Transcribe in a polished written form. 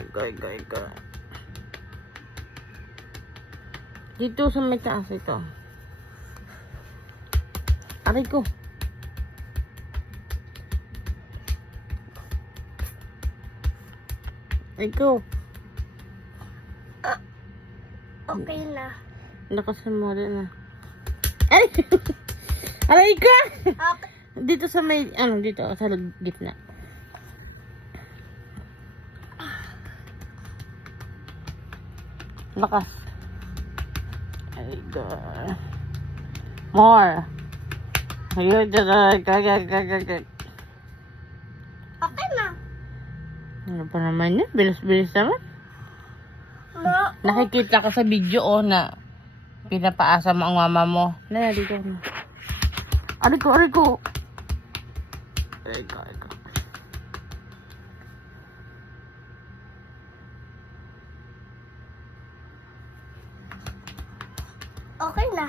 Ika. Dito sa may taas ito. Aray ko. Ikaw. Okay na. Lakasan mo rin na. Ay! Aray ka! Okay. Dito sa may, dito sa gitna. Lakas. Ay, God. More. Ayun, Okay na. ano pa naman yun? Bilis-bilis naman. No. Nakikita ko sa video, na pinapaasa mo ang mama mo. Na, dito na. Aray ko. Aray ko. Okay na.